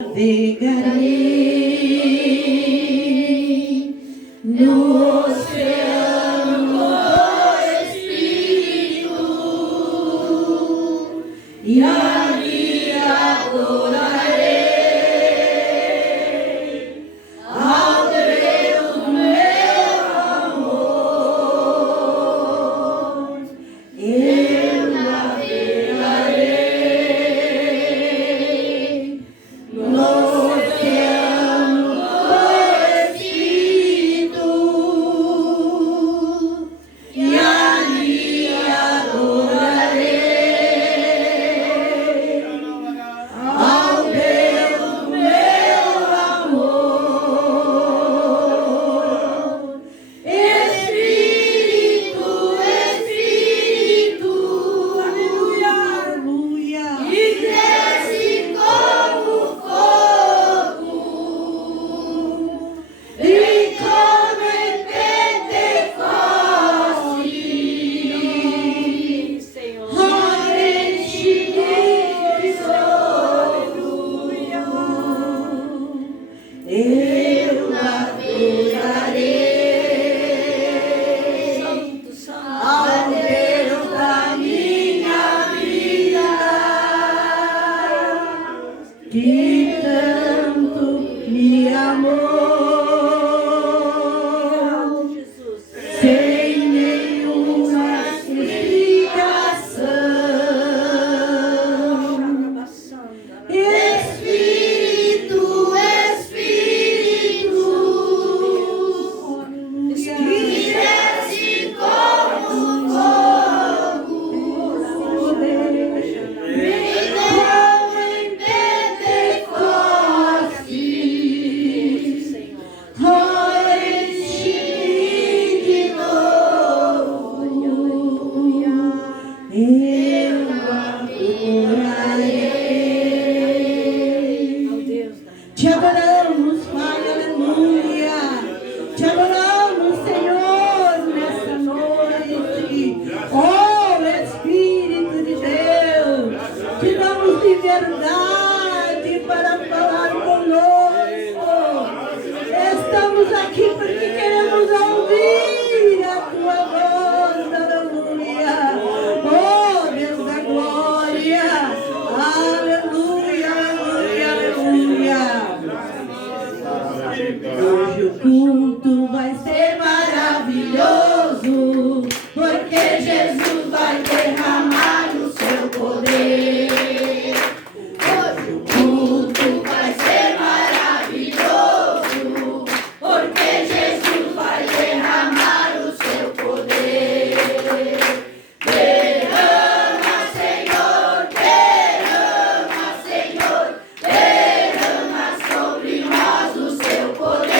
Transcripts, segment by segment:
Navegarei no oceano do Espírito e ali adorarei ao Deus meu amor. Eu navegarei no oceano do Espírito e ali adorarei ao Deus meu amor. Espírito, Espírito, aleluia, aleluia, e desce como fogo, e como em Pentecostes, Senhor, enche-me de aleluia. Eu navegarei ao Deus da minha vida, que tanto me amou, sem nenhuma explicação. Espírito, Espírito, que desce como fogo, e como em Pentecostes, enche-me de novo. Eu adorarei. Te adoramos, Pai, aleluia. Te adoramos, Senhor, nessa noite. Oh, Espírito de Deus, te damos liberdade para falar conosco. Estamos aqui porque queremos ouvir a tua voz, aleluia. Oh, Deus da glória, aleluia, aleluia, aleluia. Hoje o culto vai ser maravilhoso, porque Jesus vai derramar o seu poder. Hoje o culto vai ser maravilhoso, porque Jesus vai derramar o seu poder. Derrama, Senhor, derrama, Senhor, derrama sobre nós o seu poder.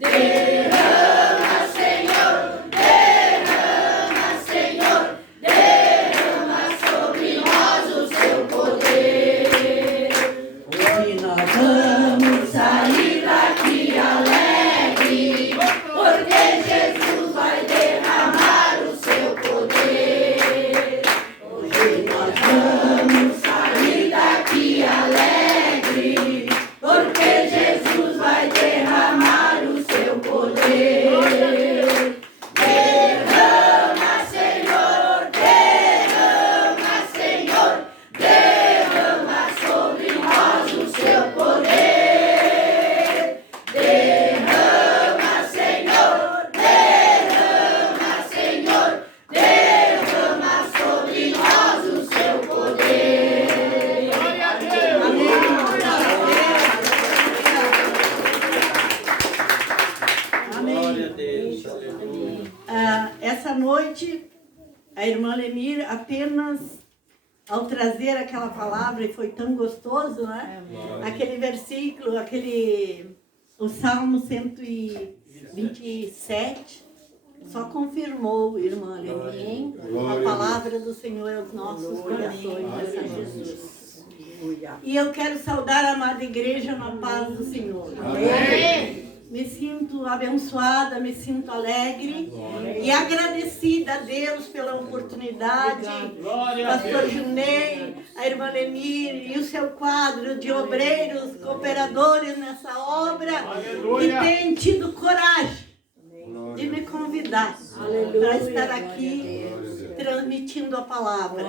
Derrama, Senhor, derrama, Senhor, derrama sobre nós o seu poder. Hoje nós vamos sair daqui alegre, porque Jesus vai derramar o seu poder. Hoje nós vamos sair daqui alegre, porque Jesus vai derramar o seu poder. Derrama, Senhor, derrama, Senhor, derrama sobre nós o seu poder. Derrama, Senhor, derrama, Senhor, derrama sobre nós o seu poder. Glória a Deus. Glória a Deus, aleluia. Essa noite, a irmã Lemir, apenas ao trazer aquela palavra, e foi tão gostoso, né? Aquele versículo, o Salmo 127, só confirmou, irmã Lemir, a palavra do Senhor aos nossos corações, nessa Jesus. E eu quero saudar a amada igreja na paz do Senhor. Amém. Me sinto abençoada, me sinto alegre e agradecida a Deus pela oportunidade. Pastor Junei, a irmã Lemir e o seu quadro de obreiros, cooperadores nessa obra, que têm tido coragem de me convidar para estar aqui transmitindo a palavra.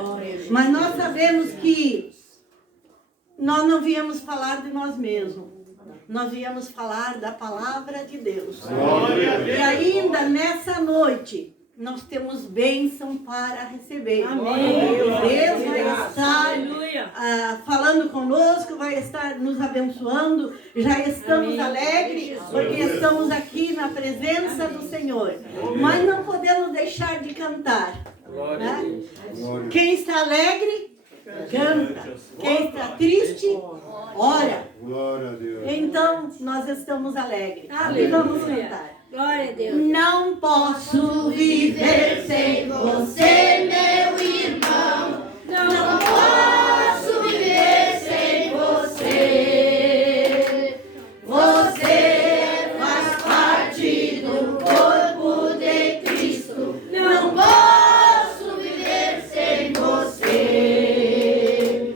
Mas nós sabemos que nós não viemos falar de nós mesmos. Nós viemos falar da palavra de Deus. E ainda nessa noite, nós temos bênção para receber. Amém. Deus vai estar falando conosco, vai estar nos abençoando. Já estamos alegres, porque estamos aqui na presença do Senhor. Mas não podemos deixar de cantar. Né? Quem está alegre, canta. Quem está triste, ora. Então, nós estamos alegres. E vamos cantar. Glória a Deus. Não posso viver sem você, meu irmão. Não posso viver sem você. Você faz parte do corpo de Cristo. Não posso viver sem você.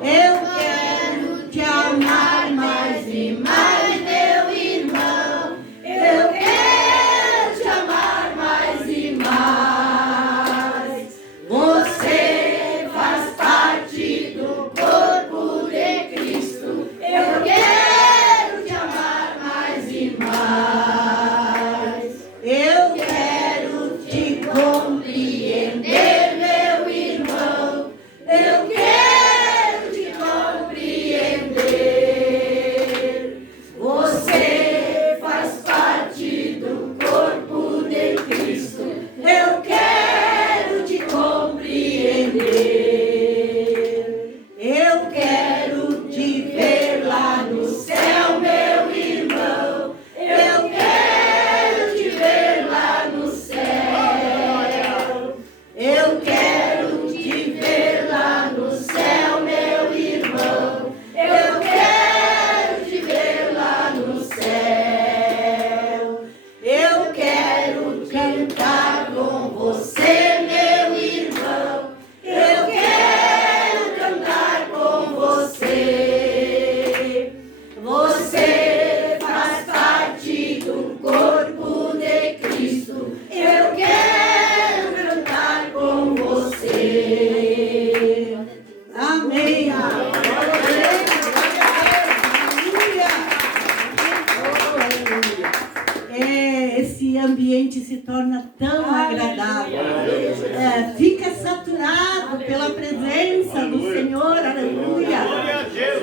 Eu quero te amar mais e mais, meu irmão. Eu quero te amar mais e mais. Você faz parte do corpo de Cristo. Eu quero te amar mais e mais. Eu quero te compreender, meu irmão. Eu quero te compreender. Você faz parte do corpo de Cristo. Eu quero te compreender. Eu quero te ver lá no céu, meu irmão. Eu quero te ver lá no céu. Eu quero te ver lá no céu, meu irmão. Eu quero te ver lá no céu. Eu quero cantar com você, meu irmão. Eu quero cantar com você. Você faz parte do corpo de Cristo. Eu quero cantar com você. Amém. Esse ambiente se torna tão agradável. Fica saturado pela presença do Senhor. Aleluia.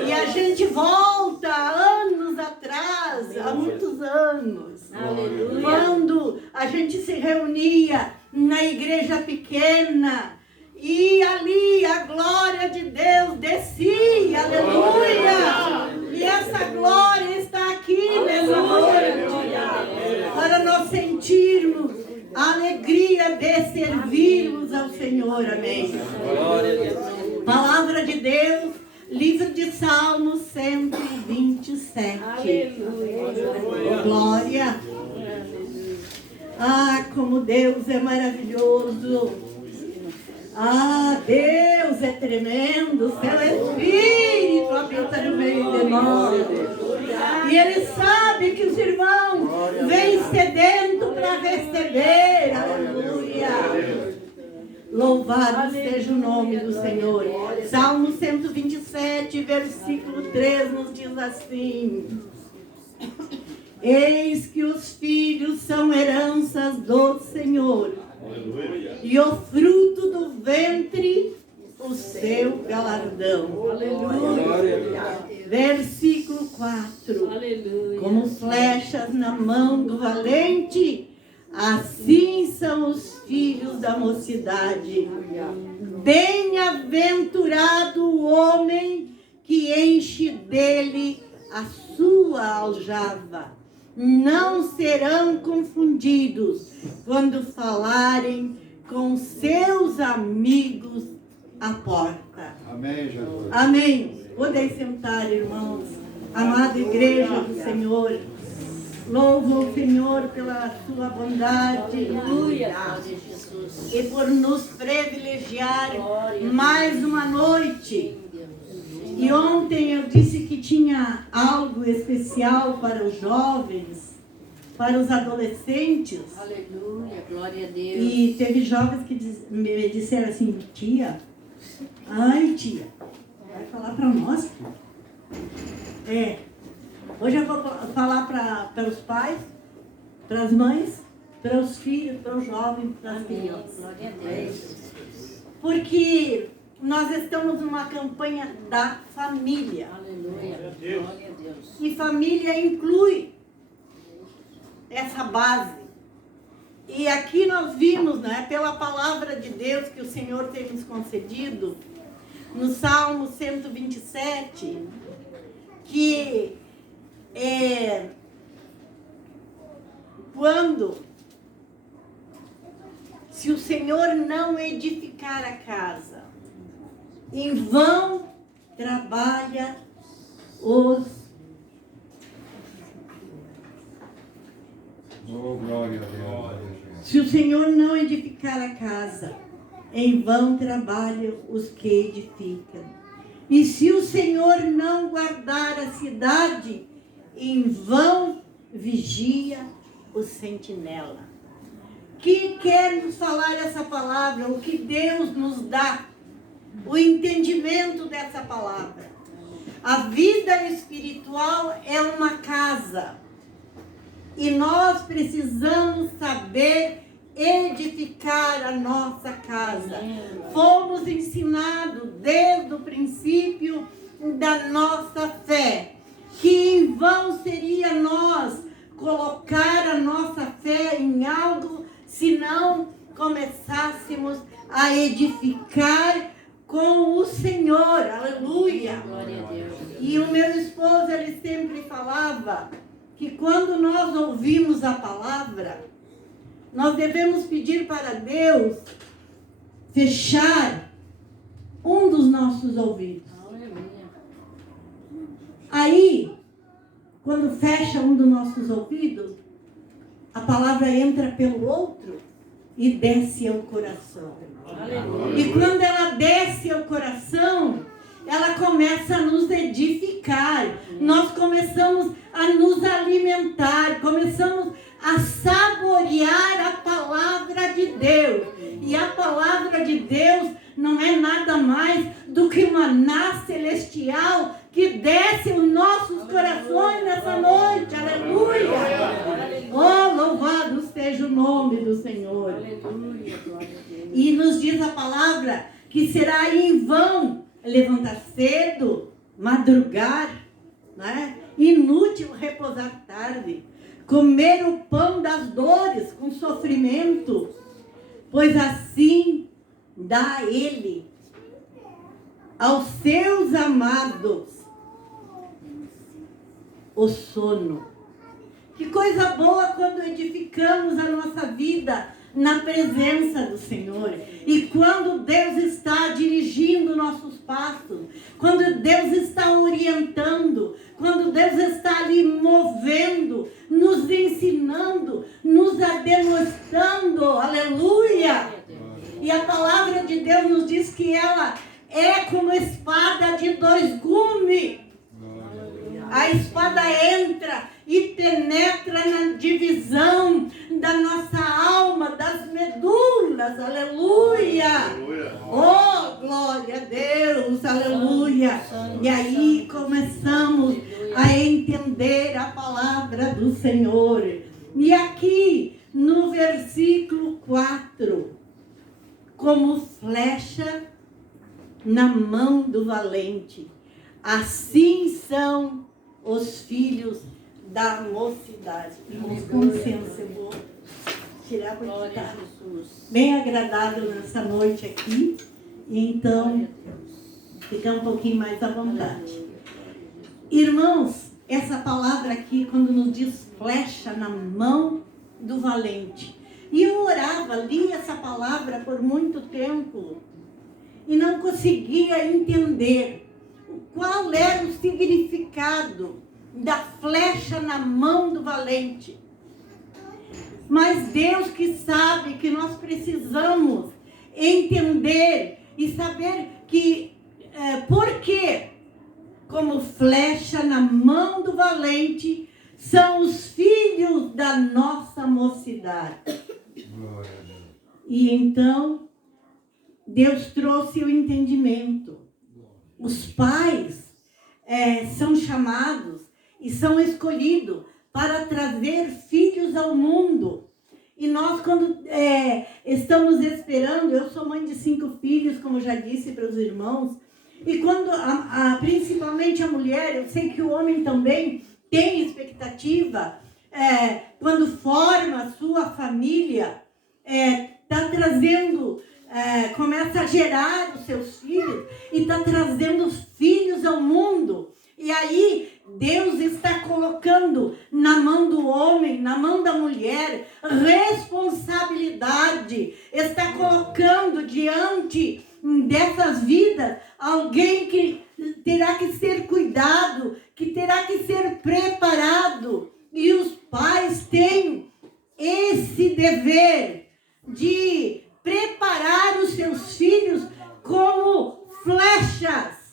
E a gente volta anos atrás, há muitos anos. Aleluia. Quando a gente se reunia na igreja pequena e ali a glória de Deus descia, aleluia! E essa glória está aqui nessa noite, para nós sentirmos a alegria de servirmos ao Senhor, amém? Palavra de Deus, livro de Salmos 127. Aleluia. Glória! Ah, como Deus é maravilhoso! Ah, Deus é tremendo, o seu Espírito habita no meio de nós. E Ele sabe que os irmãos vêm sedento para receber. Aleluia. Louvado seja o nome do Senhor. Salmo 127, versículo 3 nos diz assim: eis que os filhos são heranças do Senhor, e o fruto do ventre, o seu galardão. Aleluia. Versículo 4. Aleluia. Como flechas na mão do valente, assim são os filhos da mocidade. Bem-aventurado o homem que enche dele a sua aljava. Não serão confundidos quando falarem com seus amigos à porta. Amém, Jesus. Amém. Podem sentar, irmãos. Amada igreja do Senhor. Louvo o Senhor pela sua bondade. Aleluia, glória a Jesus. E por nos privilegiar mais uma noite. E ontem eu disse que tinha algo especial para os jovens, para os adolescentes. Aleluia, glória a Deus. E teve jovens que me disseram assim, tia, ai tia, vai falar para nós? Hoje eu vou falar para os pais, para as mães, para os filhos, para os jovens, para as crianças. Glória a Deus. Porque nós estamos numa campanha da família. Aleluia, glória a Deus. E família inclui essa base. E aqui nós vimos, né, pela palavra de Deus que o Senhor tem nos concedido, no Salmo 127, que se o Senhor não edificar a casa, em vão trabalha os... Oh, glória a Deus. Se o Senhor não edificar a casa, em vão trabalham os que edificam. E se o Senhor não guardar a cidade, em vão vigia o sentinela. Que quer nos falar essa palavra? O que Deus nos dá? O entendimento dessa palavra. A vida espiritual é uma casa. E nós precisamos saber edificar a nossa casa. Fomos ensinados desde o princípio da nossa fé que em vão seria nós colocar a nossa fé em algo se não começássemos a edificar com o Senhor. Aleluia! Glória a Deus. E o meu esposo, ele sempre falava que quando nós ouvimos a palavra, nós devemos pedir para Deus fechar um dos nossos ouvidos. Aleluia. Aí, quando fecha um dos nossos ouvidos, a palavra entra pelo outro e desce ao coração. Aleluia. E quando ela desce ao coração, ela começa a nos edificar. Nós começamos a nos alimentar, começamos a saborear a palavra de Deus. E a palavra de Deus não é nada mais do que maná celestial que desce os nossos corações nessa noite. Aleluia! Oh, louvado seja o nome do Senhor. Aleluia, glória a Deus. E nos diz a palavra que será em vão levantar cedo, madrugar, né? Inútil repousar tarde, comer o pão das dores com sofrimento, pois assim dá Ele aos seus amados o sono. Que coisa boa quando edificamos a nossa vida na presença do Senhor. E quando Deus está dirigindo nossos passos, quando Deus está orientando, quando Deus está ali movendo, nos ensinando, nos ademostrando, aleluia! E a palavra de Deus nos diz que ela é como espada de dois gumes. A espada entra e penetra na divisão da nossa alma, das medulas, aleluia! Oh, glória a Deus, aleluia! E aí começamos a entender a palavra do Senhor. E aqui no versículo 4, como flecha na mão do valente, assim são os filhos da mocidade. Irmãos, com licença, eu vou tirar porque Glória a está Jesus. bem agradável nessa noite aqui. E então, ficar um pouquinho mais à vontade. Irmãos, essa palavra aqui, quando nos diz flecha na mão do valente. E eu orava, li essa palavra por muito tempo e não conseguia entender qual era o significado da flecha na mão do valente. Mas Deus que sabe que nós precisamos entender e saber que, por quê? Como flecha na mão do valente são os filhos da nossa mocidade. Glória a Deus. E então, Deus trouxe o entendimento. Os pais são chamados e são escolhidos para trazer filhos ao mundo. E nós, quando estamos esperando, eu sou mãe de 5 filhos, como já disse para os irmãos, e quando, principalmente a mulher, eu sei que o homem também tem expectativa, quando forma a sua família, está trazendo, começa a gerar os seus filhos e está trazendo filhos ao mundo. E aí Deus está colocando na mão do homem, na mão da mulher, responsabilidade. Está colocando diante dessas vidas alguém que terá que ser cuidado, que terá que ser preparado. E os pais têm esse dever de preparar os seus filhos como flechas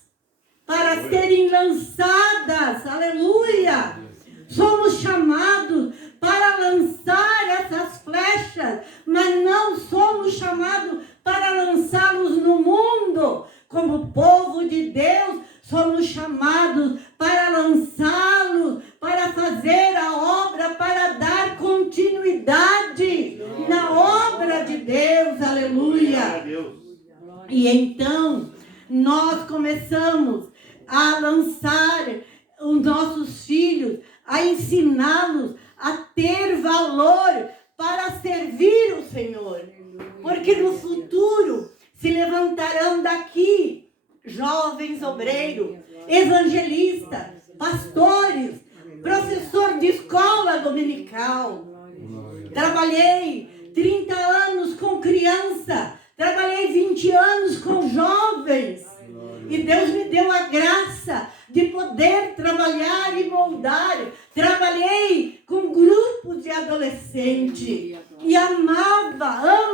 para serem lançadas, aleluia! Somos chamados para lançar essas flechas, mas não somos chamados para lançá-los no mundo. Como povo de Deus, somos chamados para lançá-los, para fazer a obra, para dar continuidade na obra de Deus, aleluia! E então, nós começamos a lançar os nossos filhos, a ensiná-los a ter valor para servir o Senhor. Porque no futuro se levantarão daqui jovens obreiros, evangelistas, pastores, professor de escola dominical. Trabalhei 30 anos com criança, trabalhei 20 anos com jovens. E Deus me deu a graça de poder trabalhar e moldar. Trabalhei com grupos de adolescentes e amo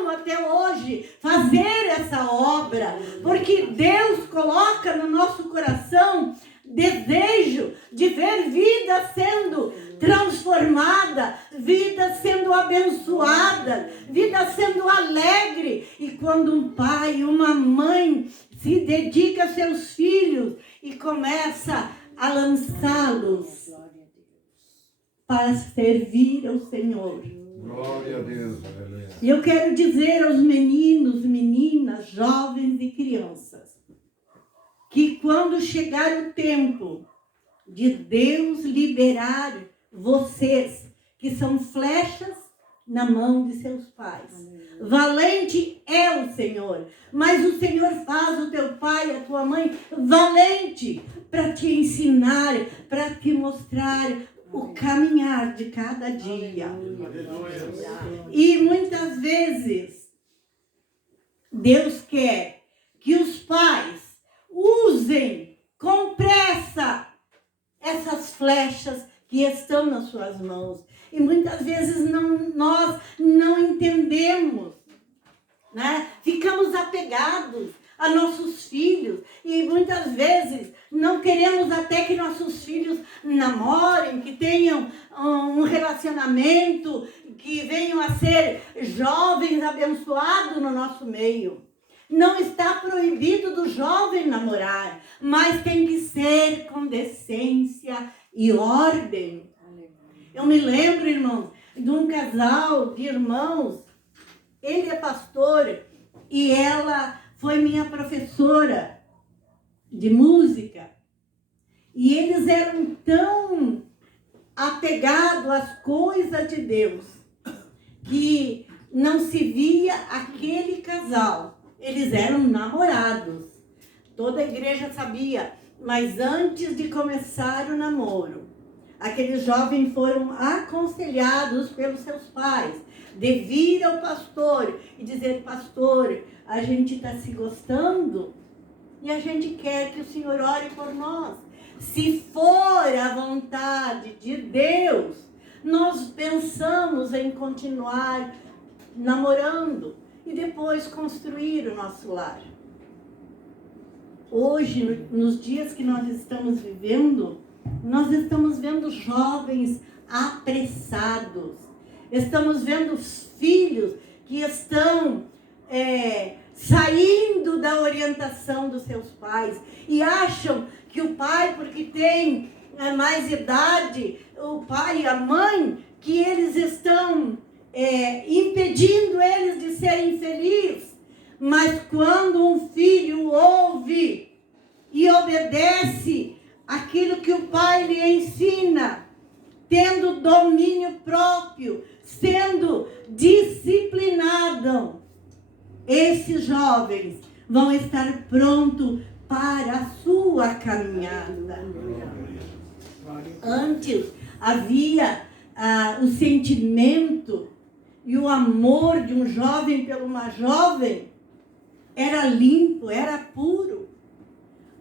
até hoje fazer essa obra, porque Deus coloca no nosso coração desejo de ver vida sendo transformada, vida sendo abençoada, vida sendo alegre. E quando um pai e uma mãe se dedica a seus filhos e começa a lançá-los para servir ao Senhor. Glória a Deus. Aleluia. E eu quero dizer aos meninos, meninas, jovens e crianças, que quando chegar o tempo de Deus liberar vocês, que são flechas na mão de seus pais. Valente é o Senhor, mas o Senhor faz o teu pai, a tua mãe, valente para te ensinar, para te mostrar o caminhar de cada dia. E muitas vezes Deus quer que os pais usem com pressa essas flechas que estão nas suas mãos. E muitas vezes nós não entendemos, né? Ficamos apegados a nossos filhos e muitas vezes não queremos até que nossos filhos namorem, que tenham um relacionamento, que venham a ser jovens abençoados no nosso meio. Não está proibido do jovem namorar, mas tem que ser com decência e ordem. Eu me lembro, irmãos, de um casal de irmãos. Ele é pastor e ela foi minha professora de música. E eles eram tão apegados às coisas de Deus que não se via aquele casal. Eles eram namorados. Toda a igreja sabia. Mas antes de começar o namoro, aqueles jovens foram aconselhados pelos seus pais de vir ao pastor e dizer: pastor, a gente está se gostando e a gente quer que o Senhor ore por nós. Se for a vontade de Deus, nós pensamos em continuar namorando e depois construir o nosso lar. Hoje, nos dias que nós estamos vivendo, nós estamos vendo jovens apressados. Estamos vendo filhos que estão saindo da orientação dos seus pais e acham que o pai, porque tem mais idade, o pai e a mãe, que eles estão impedindo eles de serem felizes. Mas quando um filho ouve e obedece aquilo que o pai lhe ensina, tendo domínio próprio, sendo disciplinado, esses jovens vão estar prontos para a sua caminhada. Antes havia o sentimento e o amor de um jovem por uma jovem, era limpo, era puro.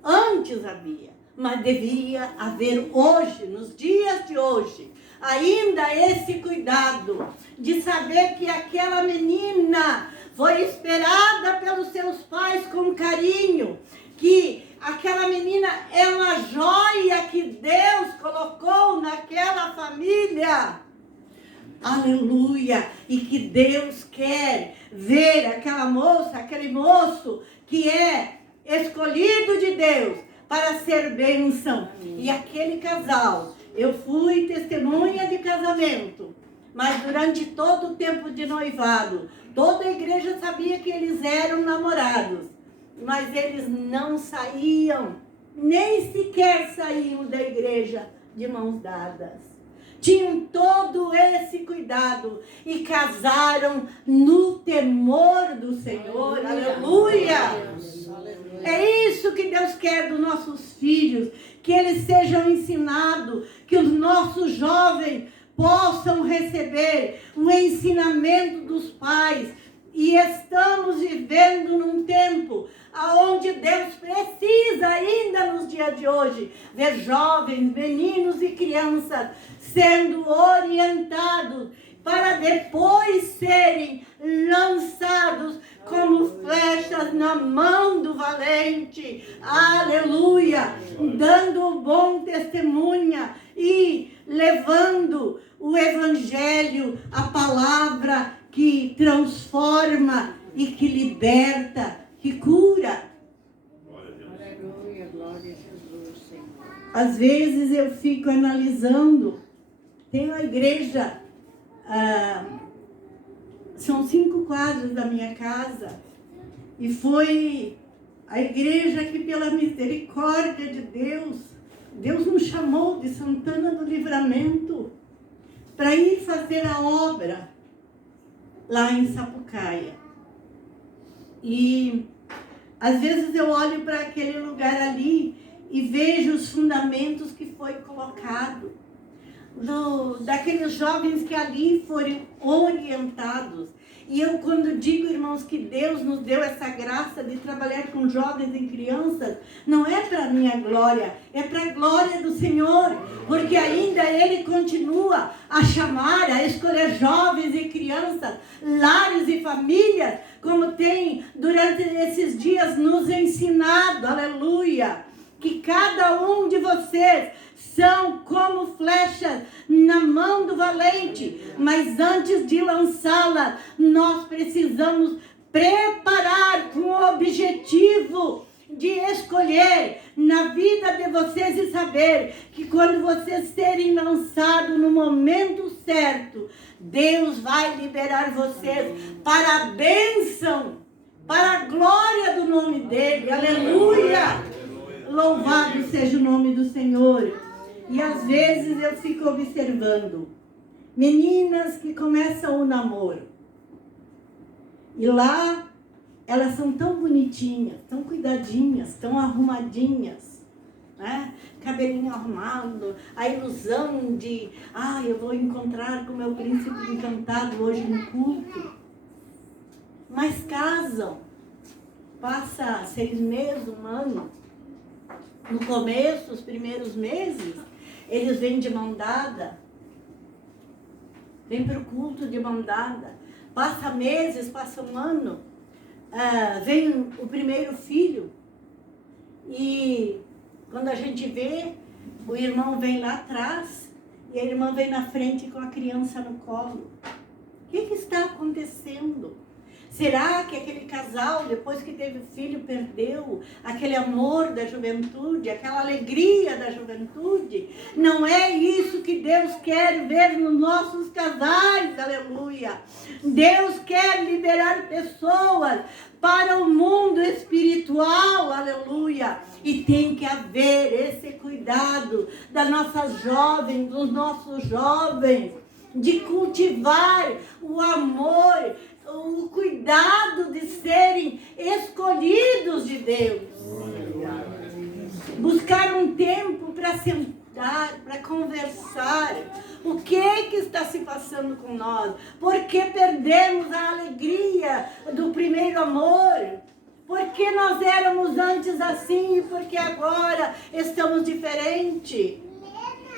Antes havia, mas deveria haver hoje, nos dias de hoje, ainda esse cuidado de saber que aquela menina foi esperada pelos seus pais com carinho, que aquela menina é uma joia que Deus colocou naquela família. Aleluia! E que Deus quer ver aquela moça, aquele moço que é escolhido de Deus para ser bênção. E aquele casal, eu fui testemunha de casamento, mas durante todo o tempo de noivado, toda a igreja sabia que eles eram namorados, mas eles não saíam, nem sequer saíam da igreja de mãos dadas. Tinham todo esse cuidado e casaram no temor do Senhor. Aleluia! É isso que Deus quer dos nossos filhos, que eles sejam ensinados, que os nossos jovens possam receber o ensinamento dos pais. E estamos vivendo num tempo onde Deus precisa ainda nos dias de hoje ver jovens, meninos e crianças sendo orientados para depois serem lançados como flechas na mão do valente. Aleluia! Dando bom testemunha e levando o evangelho, a palavra que transforma e que liberta, que cura. Aleluia, glória a Jesus, Senhor. Às vezes eu fico analisando, tem uma igreja, são 5 quadras da minha casa, e foi a igreja que pela misericórdia de Deus, Deus nos chamou de Santana do Livramento para ir fazer a obra lá em Sapucaia. E às vezes eu olho para aquele lugar ali e vejo os fundamentos que foi colocado, daqueles jovens que ali foram orientados. E eu, quando digo, irmãos, que Deus nos deu essa graça de trabalhar com jovens e crianças, não é para minha glória, é para a glória do Senhor, porque ainda Ele continua a chamar, a escolher jovens e crianças, lares e famílias, como tem durante esses dias nos ensinado, aleluia, que cada um de vocês são como flechas na mão do valente, mas antes de lançá-la, nós precisamos preparar com o objetivo de escolher na vida de vocês e saber que quando vocês serem lançados no momento certo, Deus vai liberar vocês para a bênção, para a glória do nome dele. Aleluia! Louvado seja o nome do Senhor. E às vezes eu fico observando meninas que começam o namoro. E lá elas são tão bonitinhas, tão cuidadinhas, tão arrumadinhas, né? Cabelinho arrumado, a ilusão de, eu vou encontrar com o meu príncipe encantado hoje no culto. Mas casam, passa 6 meses, 1 ano. No começo, os primeiros meses, eles vêm de mão dada, vêm para o culto de mão dada, passa meses, passa um ano, vem o primeiro filho, e quando a gente vê, o irmão vem lá atrás, e a irmã vem na frente com a criança no colo. O que está acontecendo? Será que aquele casal, depois que teve filho, perdeu aquele amor da juventude, aquela alegria da juventude? Não é isso que Deus quer ver nos nossos casais, aleluia. Deus quer liberar pessoas para o mundo espiritual, aleluia. E tem que haver esse cuidado das nossas jovens, dos nossos jovens, de cultivar o amor, o cuidado de serem escolhidos de Deus. Buscar um tempo para sentar, para conversar. O que está se passando com nós? Por que perdemos a alegria do primeiro amor? Por que nós éramos antes assim e por que agora estamos diferentes?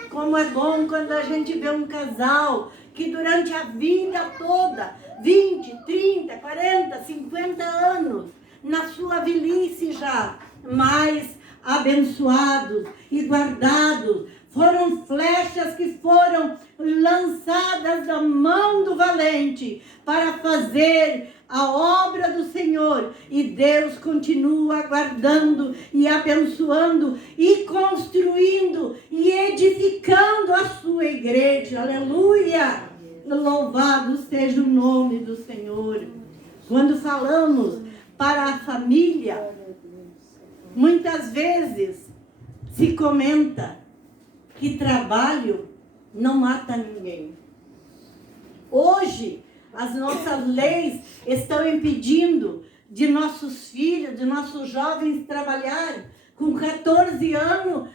Como é bom quando a gente vê um casal que durante a vida toda, 20, 30, 40, 50 anos, na sua velhice já, mas abençoados e guardados, foram flechas que foram lançadas da mão do valente para fazer a obra do Senhor. E Deus continua guardando e abençoando e construindo e edificando a sua igreja. Aleluia! Louvado seja o nome do Senhor. Quando falamos para a família, muitas vezes se comenta que trabalho não mata ninguém. Hoje, as nossas leis estão impedindo de nossos filhos, de nossos jovens trabalhar. Com 14 anos,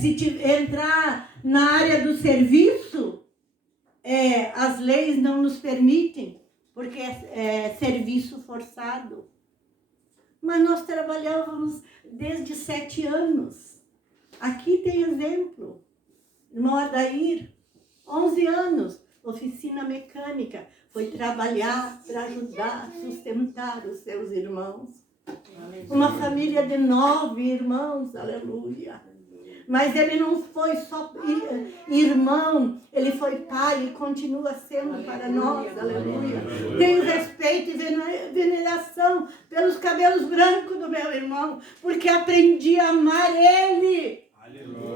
se entrar na área do serviço, as leis não nos permitem, porque é serviço forçado. Mas nós trabalhávamos desde 7 anos. Aqui tem exemplo. Irmão Adair, 11 anos, oficina mecânica, foi trabalhar para ajudar, sustentar os seus irmãos. Uma família de 9 irmãos, aleluia. Mas ele não foi só irmão, ele foi pai e continua sendo para nós, aleluia. Tenho respeito e veneração pelos cabelos brancos do meu irmão, porque aprendi a amar ele.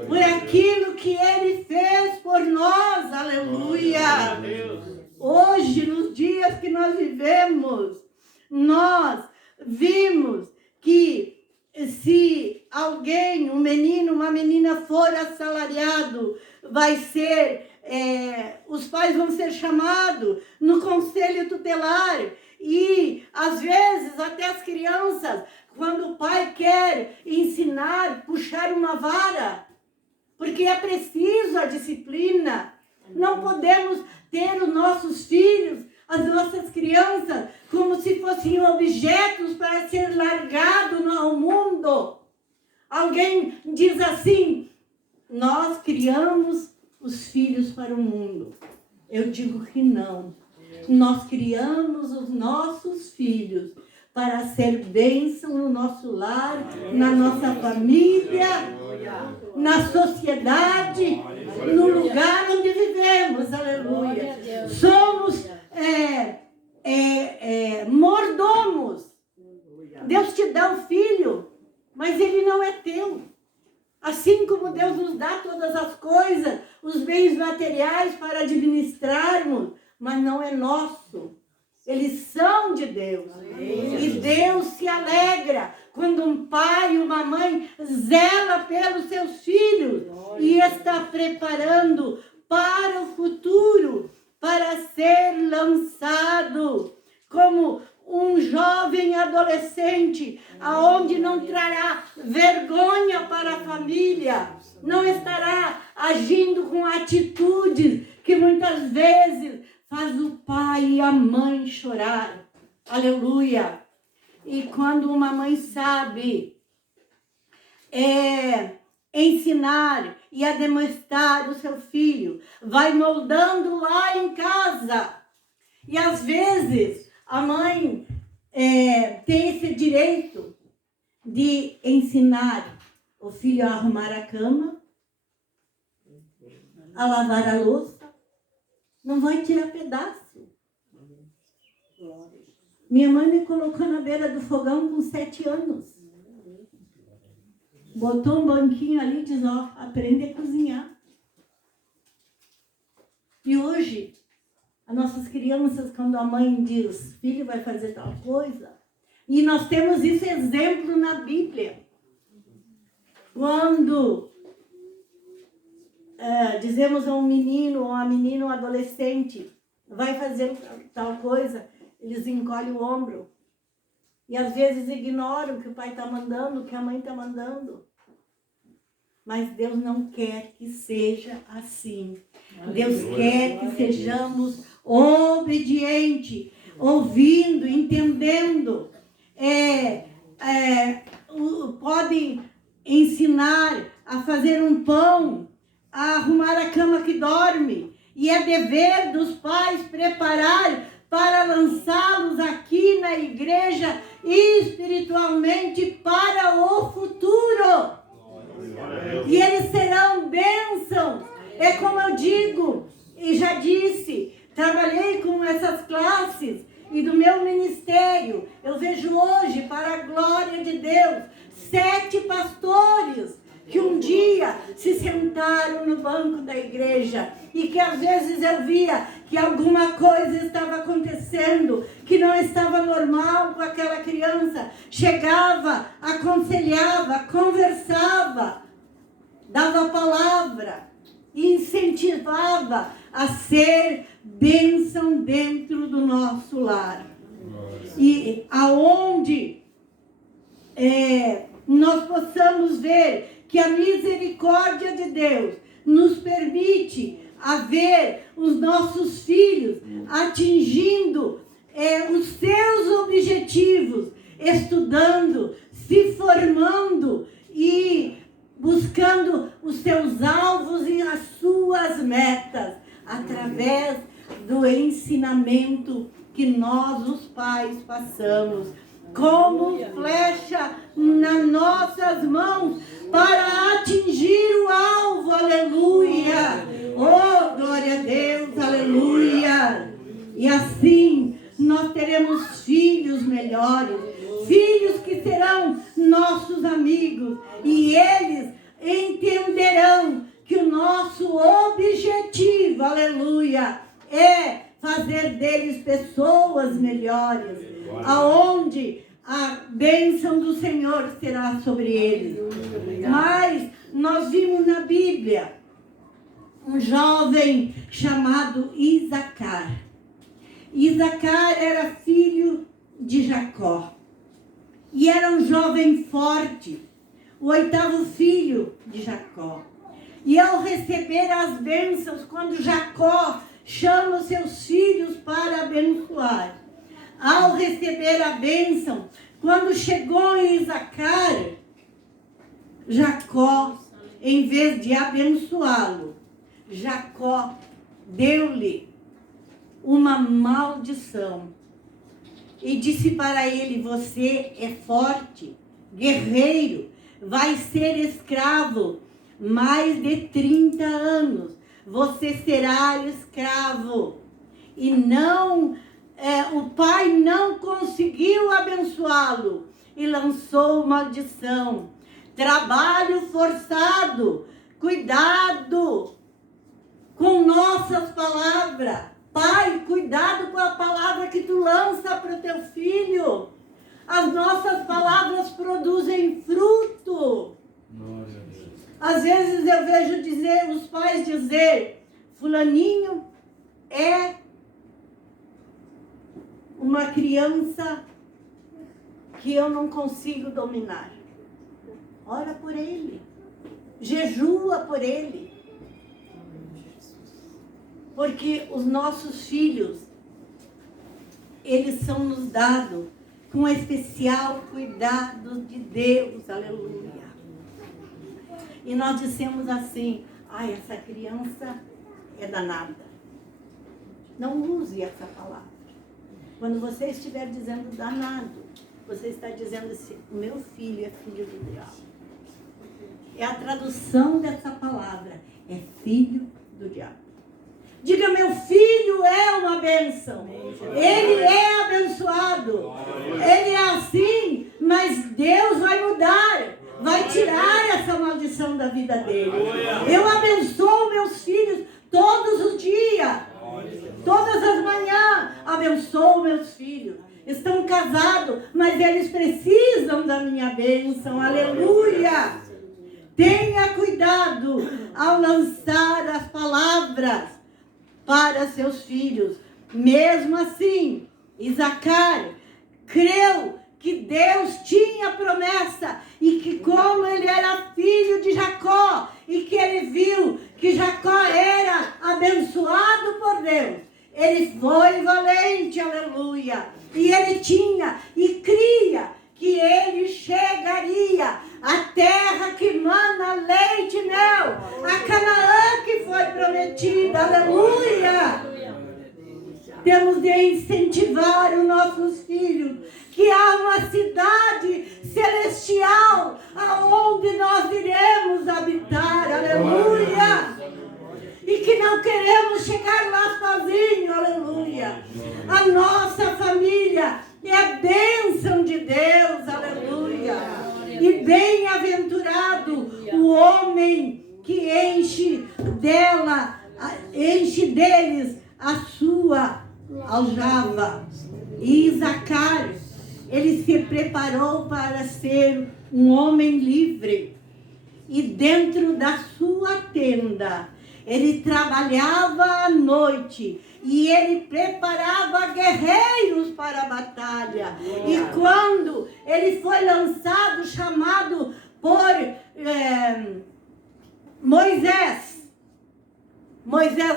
Por aquilo que ele fez por nós, aleluia. Hoje, nos dias que nós vivemos, nós vimos que se alguém, um menino, uma menina for assalariado, vai ser, os pais vão ser chamados no conselho tutelar e, às vezes, até as crianças, quando o pai quer ensinar, puxar uma vara, porque é preciso a disciplina. Não podemos ter os nossos filhos, as nossas crianças, como se fossem objetos para ser largados no mundo. Alguém diz assim, nós criamos os filhos para o mundo. Eu digo que não. Nós criamos os nossos filhos para ser bênção no nosso lar, na nossa família, na sociedade, no lugar onde vivemos, aleluia. Somos mordomos. Deus te dá um filho, mas ele não é teu. Assim como Deus nos dá todas as coisas, os bens materiais para administrarmos, mas não é nosso. Eles são de Deus. E Deus se alegra quando um pai e uma mãe zela pelos seus filhos e está preparando para o futuro, para ser lançado como um jovem adolescente, aonde não trará vergonha para a família, não estará agindo com atitudes que muitas vezes faz o pai e a mãe chorar. Aleluia! E quando uma mãe sabe ensinar e admoestar o seu filho, vai moldando lá em casa. E às vezes a mãe tem esse direito de ensinar o filho a arrumar a cama, a lavar a louça. Não vai tirar pedaço. Minha mãe me colocou na beira do fogão com 7 anos. Botou um banquinho ali e diz, ó, aprende a cozinhar. E hoje, as nossas crianças, quando a mãe diz, filho vai fazer tal coisa, e nós temos esse exemplo na Bíblia. Quando dizemos a um menino ou a menina, um adolescente, vai fazer tal coisa, eles encolhem o ombro. E às vezes ignoram o que o pai está mandando, o que a mãe está mandando. Mas Deus não quer que seja assim. Deus quer que sejamos obedientes, ouvindo, entendendo. Podem ensinar a fazer um pão, a arrumar a cama que dorme. E é dever dos pais preparar para lançá-los aqui na igreja espiritualmente para o futuro. E eles serão bênçãos. É como eu digo e já disse, trabalhei com essas classes e do meu ministério. Eu vejo hoje, para a glória de Deus, 7 pastores que um dia se sentaram no banco da igreja e que às vezes eu via que alguma coisa estava acontecendo, que não estava normal com aquela criança. Chegava, aconselhava, conversava, dava palavra, incentivava a ser bênção dentro do nosso lar. E aonde nós possamos ver que a misericórdia de Deus nos permite a ver os nossos filhos atingindo os seus objetivos, estudando, se formando e buscando os seus alvos e as suas metas, através do ensinamento que nós, os pais, passamos, como flecha nas nossas mãos, para atingir o alvo, aleluia, oh, glória a Deus, aleluia, e assim nós teremos filhos melhores, filhos que serão nossos amigos, e eles entenderão que o nosso objetivo, aleluia, é fazer deles pessoas melhores, aonde a bênção do Senhor será sobre eles. Mas nós vimos na Bíblia um jovem chamado Isacar. Isacar era filho de Jacó e era um jovem forte, o 8º filho de Jacó. E ao receber as bênçãos, quando Jacó chama os seus filhos para abençoar, ao receber a bênção, quando chegou em Isacar, Jacó, em vez de abençoá-lo, Jacó deu-lhe uma maldição e disse para ele: você é forte, guerreiro, vai ser escravo mais de 30 anos, você será escravo. E não... o pai não conseguiu abençoá-lo e lançou maldição. Trabalho forçado, cuidado com nossas palavras. Pai, cuidado com a palavra que tu lança para o teu filho. As nossas palavras produzem fruto. Às vezes eu vejo os pais dizer, fulaninho é uma criança que eu não consigo dominar. Ora por ele. Jejua por ele. Porque os nossos filhos, eles são nos dados com especial cuidado de Deus. Aleluia. e nós dissemos assim: ai, essa criança é danada. Não use essa palavra. Quando você estiver dizendo danado, você está dizendo assim: o meu filho é filho do diabo. É a tradução dessa palavra, é filho do diabo. Diga: meu filho é uma bênção. Ele é abençoado. Ele é assim, mas Deus vai mudar. Vai tirar essa maldição da vida dele. Eu abençoo meus filhos todos os dias. Todas as manhãs abençoo meus filhos. Estão casados, mas eles precisam da minha bênção. Aleluia! Tenha cuidado ao lançar as palavras para seus filhos. Mesmo assim, Isacar creu que Deus tinha promessa e que, como ele era filho de Jacó e que ele viu que Jacó era abençoado por Deus, ele foi valente, aleluia. E ele tinha e cria que ele chegaria à terra que mana leite e mel, a Canaã que foi prometida, aleluia. Temos de incentivar os nossos filhos que há uma cidade celestial aonde nós iremos habitar, aleluia. E que não queremos chegar lá sozinhos, aleluia. A nossa família é a bênção de Deus, aleluia. E bem-aventurado o homem que enche deles a sua aljava. E Isacar, ele se preparou para ser um homem livre. E dentro da sua tenda, ele trabalhava à noite e ele preparava guerreiros para a batalha. E quando ele foi lançado, chamado por Moisés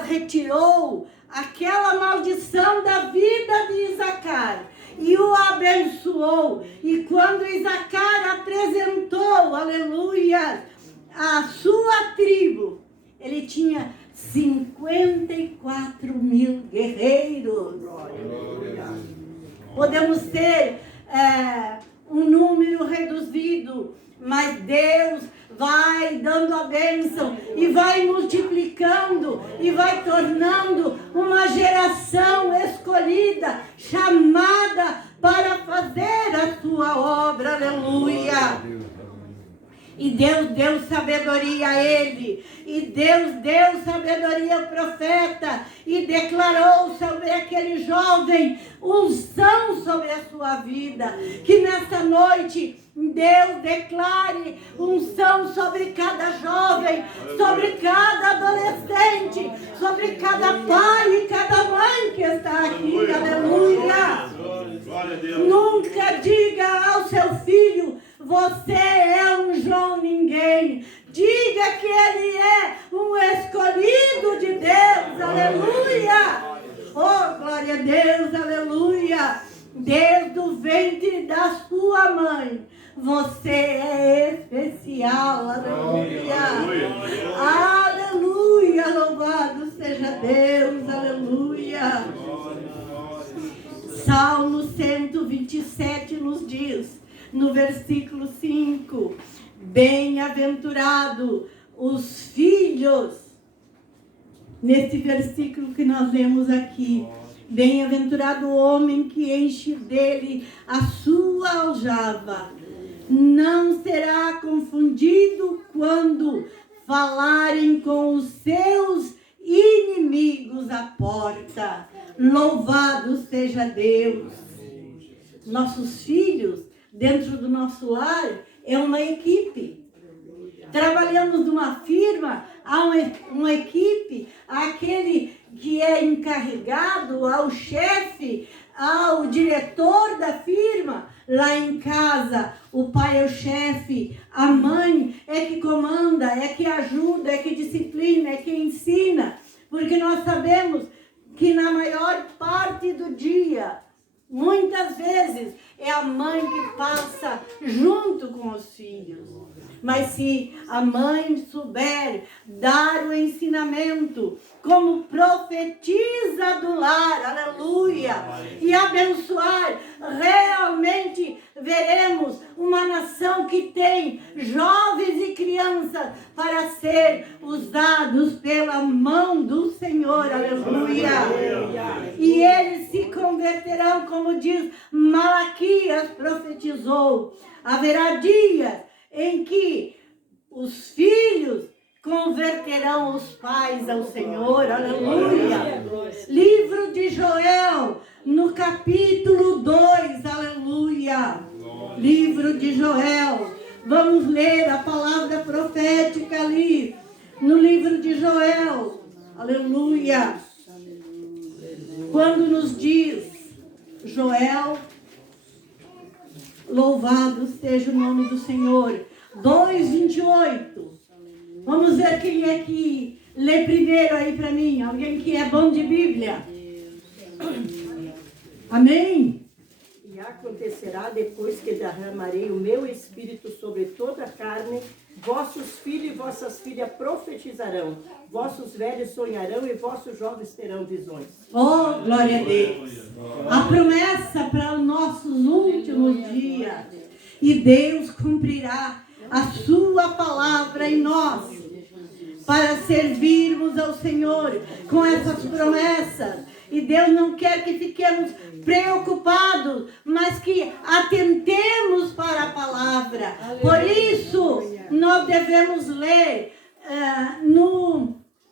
retirou aquela maldição da vida de Isacar e o abençoou. E quando Isacar apresentou, aleluia, a sua tribo, ele tinha 54.000 guerreiros. Podemos ter um número reduzido, mas Deus vai dando a bênção e vai multiplicando e vai tornando uma geração escolhida, chamada para fazer a sua obra, aleluia. E Deus deu sabedoria a ele. E Deus deu sabedoria ao profeta. E declarou sobre aquele jovem unção sobre a sua vida. Que nesta noite Deus declare unção sobre cada jovem, sobre cada adolescente, sobre cada pai e cada mãe que está aqui. Aleluia. Nunca diga ao seu filho: você é um João Ninguém. Diga que ele é um escolhido de Deus. Aleluia. Oh, glória a Deus. Aleluia. Desde o ventre da sua mãe, você é especial. Aleluia. Aleluia. Louvado seja Deus. Aleluia. Salmo 127 nos diz, no versículo 5, bem-aventurado os filhos, nesse versículo que nós lemos aqui, bem-aventurado o homem que enche dele a sua aljava, não será confundido quando falarem com os seus inimigos à porta. Louvado seja Deus. Nossos filhos, dentro do nosso lar, é uma equipe. Trabalhamos numa firma, há uma equipe, aquele que é encarregado, ao chefe, ao diretor da firma. Lá em casa, o pai é o chefe, a mãe é que comanda, é que ajuda, é que disciplina, é que ensina. Porque nós sabemos que na maior parte do dia, muitas vezes, é a mãe que passa junto com os filhos. Mas se a mãe souber dar o ensinamento, como profetiza do lar, aleluia, e abençoar, realmente veremos uma nação que tem jovens e crianças para ser usados pela mão do Senhor, aleluia. E eles se converterão, como diz Malaquias profetizou. Haverá dias em que os filhos converterão os pais ao Senhor, aleluia. Livro de Joel, no capítulo 2, aleluia. Livro de Joel, vamos ler a palavra profética ali, no livro de Joel, aleluia. Quando nos diz Joel, louvado seja o nome do Senhor, 2:28. Vamos ver quem é que lê primeiro aí para mim. Alguém que é bom de Bíblia. Amém? E acontecerá depois que derramarei o meu espírito sobre toda a carne, vossos filhos e vossas filhas profetizarão, vossos velhos sonharão e vossos jovens terão visões. Oh, glória a Deus. A promessa para os nossos últimos dias. E Deus cumprirá a sua palavra em nós, para servirmos ao Senhor com essas promessas. E Deus não quer que fiquemos preocupados, mas que atentemos para a palavra. Por isso, nós devemos ler.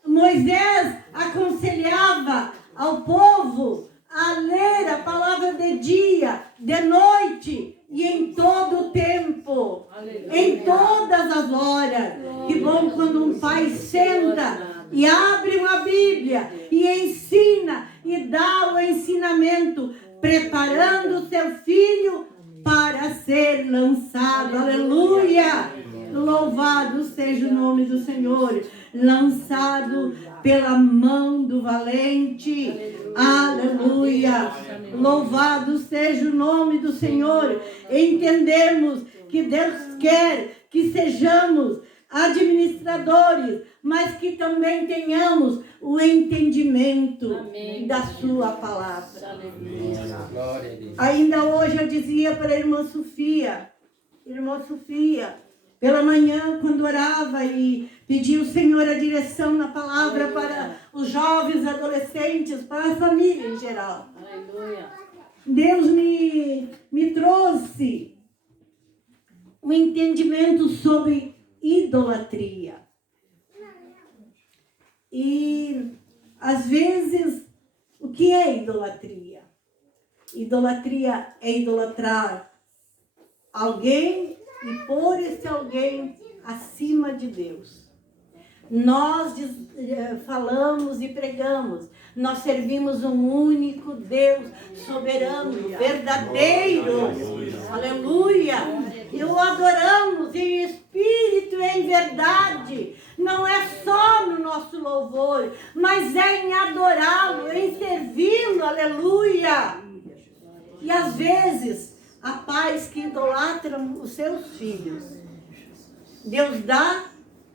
Moisés aconselhava ao povo a ler a palavra de dia, de noite e em todo o tempo, em todas as horas. Que bom quando um pai senta e abre uma Bíblia e ensina e dá o ensinamento, preparando o seu filho para ser lançado. Aleluia! Louvado seja o nome do Senhor. Lançado pela mão do valente. Aleluia! Louvado seja o nome do Senhor. Entendemos que Deus quer que sejamos administradores, mas que também tenhamos o entendimento da sua palavra. Ainda hoje eu dizia para a irmã Sofia, pela manhã, quando orava e pedia ao Senhor a direção na palavra para os jovens, adolescentes, para a família em geral. Deus me trouxe um entendimento sobre idolatria. E, às vezes, o que é idolatria? Idolatria é idolatrar alguém e pôr esse alguém acima de Deus. Nós falamos e pregamos, nós servimos um único Deus soberano, verdadeiro, aleluia, e o adoramos em espírito e em verdade. Não é só no nosso louvor, mas é em adorá-lo, em servi-lo, aleluia. E às vezes, há pais que idolatram os seus filhos. Deus dá,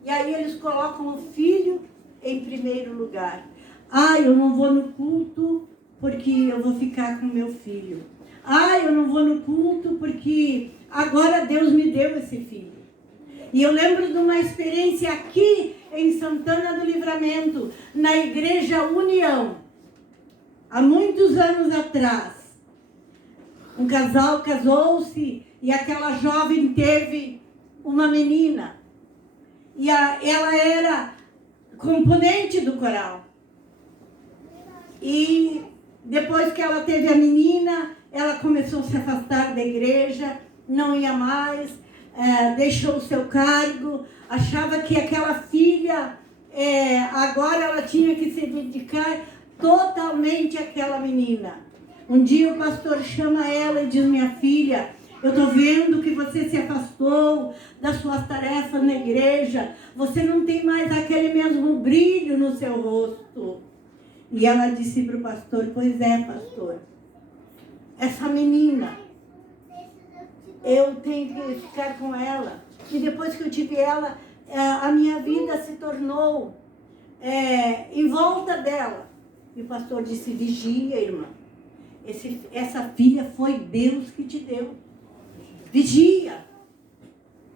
e aí eles colocam o filho em primeiro lugar. Eu não vou no culto porque eu vou ficar com meu filho. Eu não vou no culto porque agora Deus me deu esse filho. E eu lembro de uma experiência aqui em Santana do Livramento, na Igreja União, há muitos anos atrás. Um casal casou-se e aquela jovem teve uma menina. E ela era componente do coral. E depois que ela teve a menina, ela começou a se afastar da igreja, não ia mais, deixou o seu cargo, achava que aquela filha, agora ela tinha que se dedicar totalmente àquela menina. Um dia o pastor chama ela e diz: minha filha, eu estou vendo que você se afastou das suas tarefas na igreja. Você não tem mais aquele mesmo brilho no seu rosto. E ela disse para o pastor: pois é, pastor. Essa menina, eu tenho que ficar com ela. E depois que eu tive ela, a minha vida se tornou em volta dela. E o pastor disse, vigia, irmã. Essa filha foi Deus que te deu. Vigia.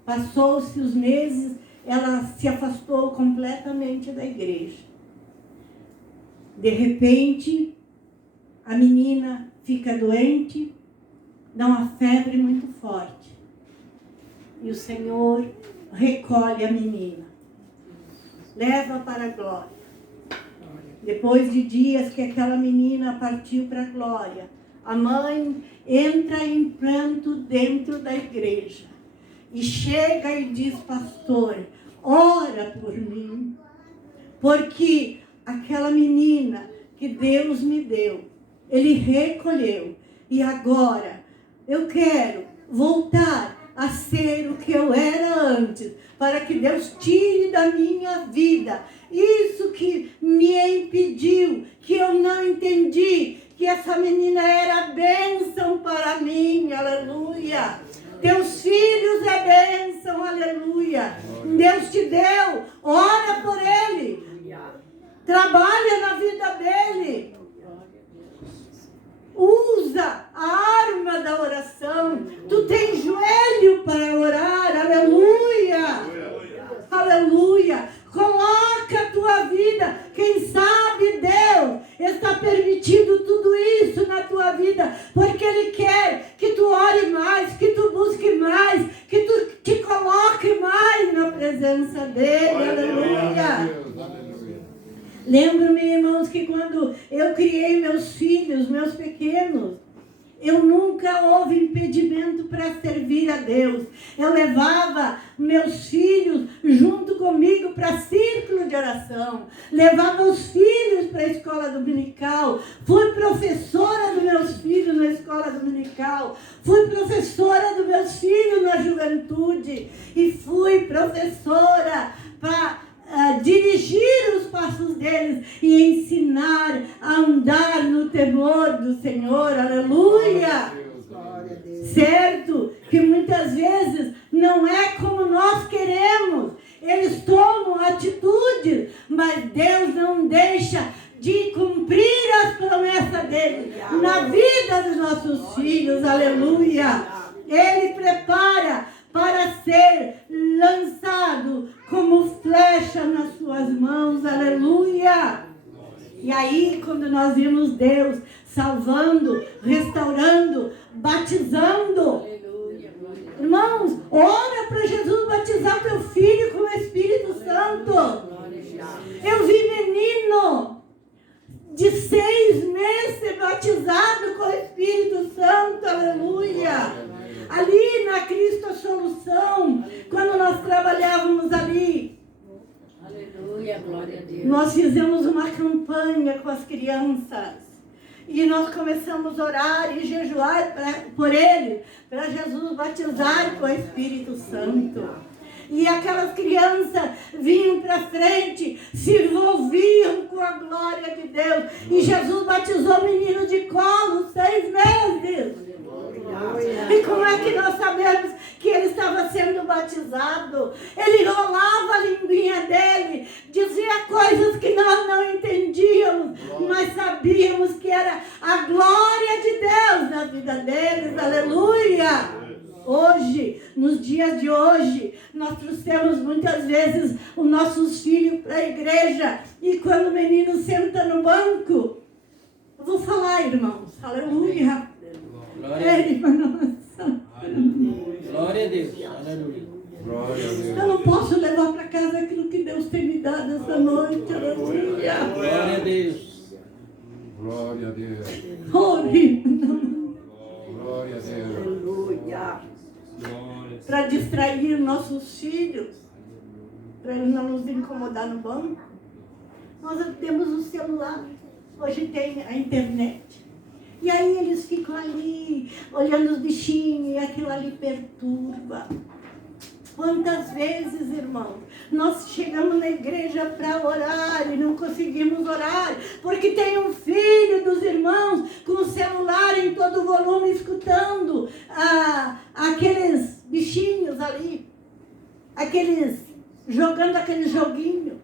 Passou-se os meses, ela se afastou completamente da igreja. De repente, a menina fica doente, dá uma febre muito forte. E o Senhor recolhe a menina, leva para a glória. Depois de dias que aquela menina partiu para a glória, a mãe entra em pranto dentro da igreja e chega e diz, pastor, ora por mim, porque aquela menina que Deus me deu, Ele recolheu, e agora eu quero voltar a ser o que eu era antes, para que Deus tire da minha vida isso que me impediu, que eu não entendi, que essa menina era bênção para mim, aleluia. Teus filhos é bênção, aleluia. Deus te deu, ora por ele, trabalha na vida dele. Usa a arma da oração. Tu tens joelho para orar, aleluia. Aleluia. Coloca a tua vida. Quem sabe Deus está permitindo tudo isso na tua vida, porque Ele quer que tu ore mais, que tu busque mais, que tu te coloque mais na presença dEle, aleluia. Lembro-me, irmãos, que quando eu criei meus filhos, meus pequenos, eu nunca houve impedimento para servir a Deus. Eu levava meus filhos junto comigo para círculo de oração. Levava os filhos para a escola dominical. Fui professora dos meus filhos na escola dominical. Fui professora dos meus filhos na juventude. E fui professora para dirigir os passos deles e ensinar a andar no temor do Senhor, aleluia. Certo que muitas vezes não é como nós queremos, eles tomam atitudes, mas Deus não deixa de cumprir as promessas dele na vida dos nossos filhos, aleluia. Ele prepara para ser lançado como flecha nas suas mãos, aleluia. E aí, quando nós vimos Deus salvando, restaurando, batizando, irmãos, ora para Jesus batizar teu filho com o Espírito Santo. Eu vi menino de 6 meses ser batizado com o Espírito Santo, aleluia. Ali na Cristo a Solução, quando nós trabalhávamos ali, aleluia, glória a Deus. Nós fizemos uma campanha com as crianças e nós começamos a orar e jejuar por eles, para Jesus batizar com o Espírito Santo. E aquelas crianças vinham para frente, se envolviam com a glória de Deus. E Jesus batizou o menino de colo, 6 meses. E como é que nós sabemos que ele estava sendo batizado? Ele rolava a linguinha dele, dizia coisas que nós não entendíamos, mas sabíamos que era a glória de Deus na vida deles, aleluia. Hoje, nos dias de hoje, nós trouxemos muitas vezes os nossos filhos para a igreja, e quando o menino senta no banco, eu vou falar, irmãos, aleluia. Glória a Deus. Aleluia. Eu não posso levar para casa aquilo que Deus tem me dado essa noite. Aleluia. Glória a Deus. Glória a Deus. Ore. Glória a Deus. Aleluia. Para distrair nossos filhos, para eles não nos incomodar no banco. Nós temos o celular. Hoje tem a internet. E aí eles ficam ali, olhando os bichinhos, e aquilo ali perturba. Quantas vezes, irmãos, nós chegamos na igreja para orar e não conseguimos orar, porque tem um filho dos irmãos com o celular em todo volume, escutando aqueles bichinhos ali. jogando aquele joguinho.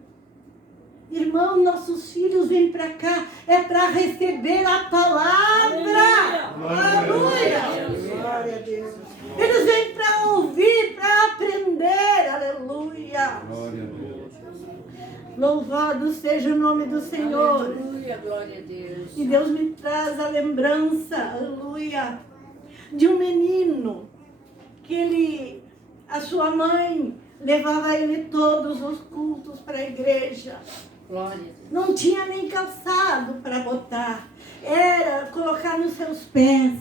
Irmão, nossos filhos vêm para cá, é para receber a palavra. Aleluia. Glória a Deus. Eles vêm para ouvir, para aprender. Aleluia. Glória a Deus. Louvado seja o nome do Senhor. Aleluia, glória a Deus. E Deus me traz a lembrança, aleluia, de um menino que a sua mãe levava ele todos os cultos para a igreja. Glória. Não tinha nem calçado para botar. Era colocar nos seus pés.